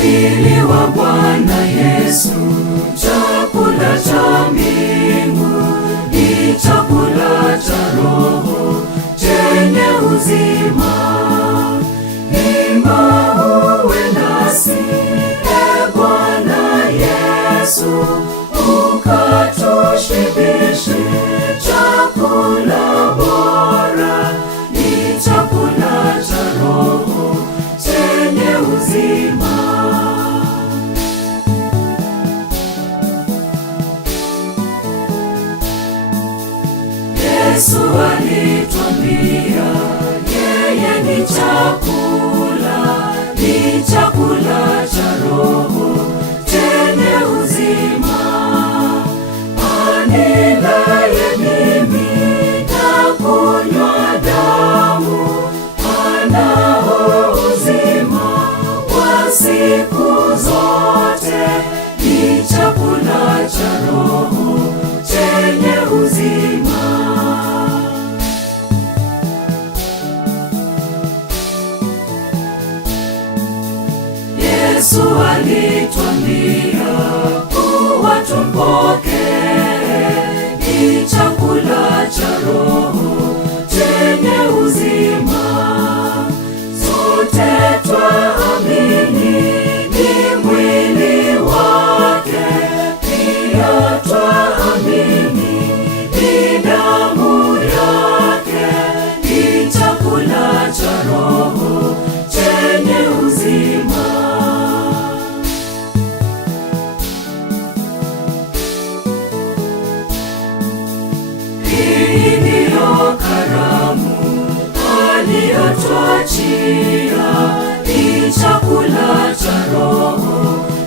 Mwili wa Bwana Yesu, chakula cha mbingu, ni chakula cha roho chenye uzima. Imba uwe nasi, e Bwana Yesu, ukatushibishe. Chakula bora ni chakula cha roho chenye uzima. Yesu alitwambia yeye ni chakula, ni chakula cha roho chenye uzima. Anilaye mimi na kunywa damu anao uzima wa siku zote, ni chakula cha roho chenye uzima. Yesu alitwambia kuwa tumpokee, ni chakula cha roho chenye uzima. Sote twaamini ni mwili wake, pia twaamini ni damu yake, ni chakula cha roho chenye uzima. Hii ndiyo karamu aliyotuachia, ni chakula cha roho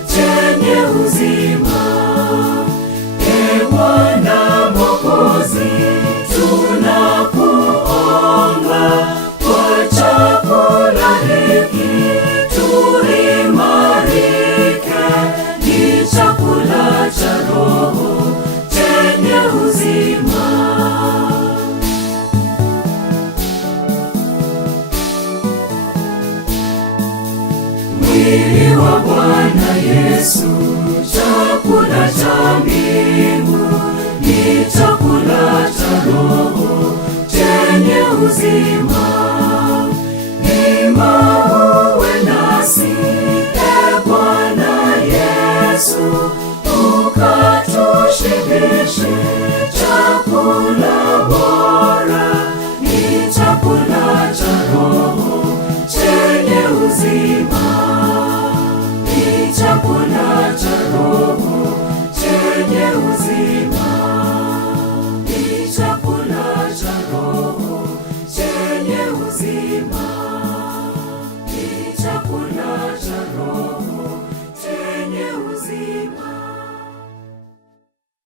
chenye uzima. E Bwana Mwokozi, tunakuomba kwa chakula hiki tuimarike, ni chakula cha roho chenye uzima. Mwili wa Bwana Yesu, chakula cha mbingu, ni chakula cha roho chenye uzima.